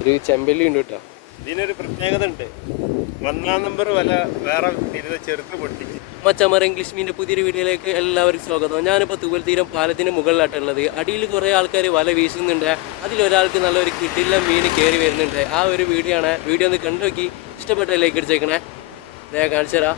ഒരു ചെമ്പല്ലി ഉണ്ട് കേട്ടോ. ഇതിനൊരു പ്രത്യേകത ഉണ്ട്. 1-ാം നമ്പർ വില വേറെ ചെറുത്ത് പൊട്ടിച്ച്. മച്ചമറ ഇംഗ്ലീഷ് മീൻ്റെ പുതിയൊരു വീഡിയോയിലേക്ക് എല്ലാവർക്കും സ്വാഗതം. ഞാനിപ്പോൾ തുകൽ തീരം പാലത്തിന് മുകളിലായിട്ടുള്ളത്. അടിയിൽ കുറേ ആൾക്കാർ വല വീശുന്നുണ്ട്. അതിലൊരാൾക്ക് നല്ലൊരു കിട്ടില്ല മീൻ കയറി വരുന്നുണ്ട്. ആ ഒരു വീഡിയോ ആണ്. വീഡിയോ ഒന്ന് കണ്ടു നോക്കി ഇഷ്ടപ്പെട്ട ലൈക്ക് അടിച്ചേക്കണേ. ഞാൻ കാണിച്ചു തരാം.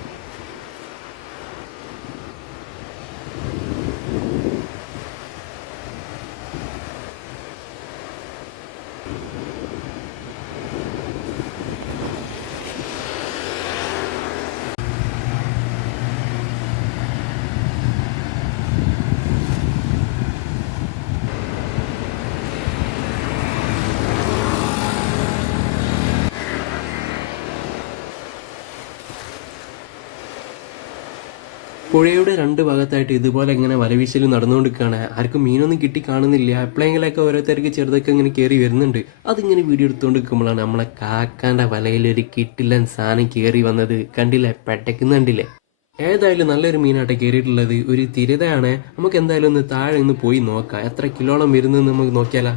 പുഴയുടെ രണ്ട് ഭാഗത്തായിട്ട് ഇതുപോലെ ഇങ്ങനെ വലവീശൽ നടന്നുകൊണ്ടിരിക്കുകയാണ്. ആർക്കും മീനൊന്നും കിട്ടി കാണുന്നില്ല. എപ്പോഴെങ്കിലൊക്കെ ഓരോരുത്തർക്ക് ചെറുതൊക്കെ ഇങ്ങനെ കയറി വരുന്നുണ്ട്. അതിങ്ങനെ വീഡിയോ എടുത്തുകൊണ്ട് നിൽക്കുമ്പോഴാണ് നമ്മളെ കാക്കാൻ്റെ വലയിലൊരു കിട്ടില്ലൻ സാധനം കയറി വന്നത്. കണ്ടില്ലേ, പെട്ടയ്ക്കുന്നുണ്ടില്ലേ. ഏതായാലും നല്ലൊരു മീനാട്ടെ കയറിയിട്ടുള്ളത്. ഒരു തിരതയാണ്. നമുക്ക് എന്തായാലും ഒന്ന് താഴെ ഒന്ന് പോയി നോക്കാം. എത്ര കിലോളം വരുന്നതെന്ന് നമുക്ക് നോക്കിയാലോ.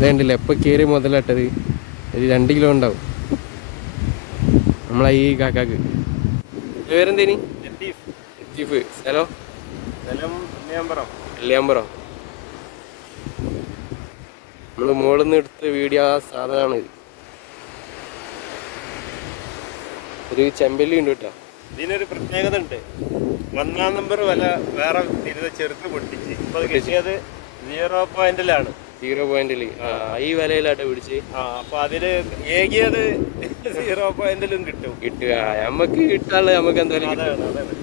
ഇതേണ്ടില്ല, എപ്പോൾ കയറി മുതലാട്ടത് ഒരു 2 കിലോ ഉണ്ടാവും നമ്മളെ ഈ കാക്കാക്ക്. വേറെന്തേനി? ലത്തീഫ്. സ്ഥലം നെല്ലിയാമ്പറം. നമ്മൾ മുകളിൽ നിന്ന് എടുത്ത വീഡിയോ ആ സാധനമാണ് ഇത്. ഒരു ചെമ്പല്ലി ഉണ്ട് കേട്ടോ. ഇതിനൊരു പ്രത്യേകത ഉണ്ട്. 1-ാം നമ്പർ വില വേറെ ചെറുത്ത് പൊട്ടിച്ച്. ഇപ്പൊ കിട്ടിയത് 0 പോയിന്റിലാണ്. 0 പോയിന്റിൽ ഈ വിലയിലാട്ടോ പിടിച്ച്. അപ്പൊ അതില് ഏകിയത് 0 പോയിന്റിലും കിട്ടുക. നമുക്ക് കിട്ടാനുള്ളത് നമുക്ക് എന്തായാലും അതാണ്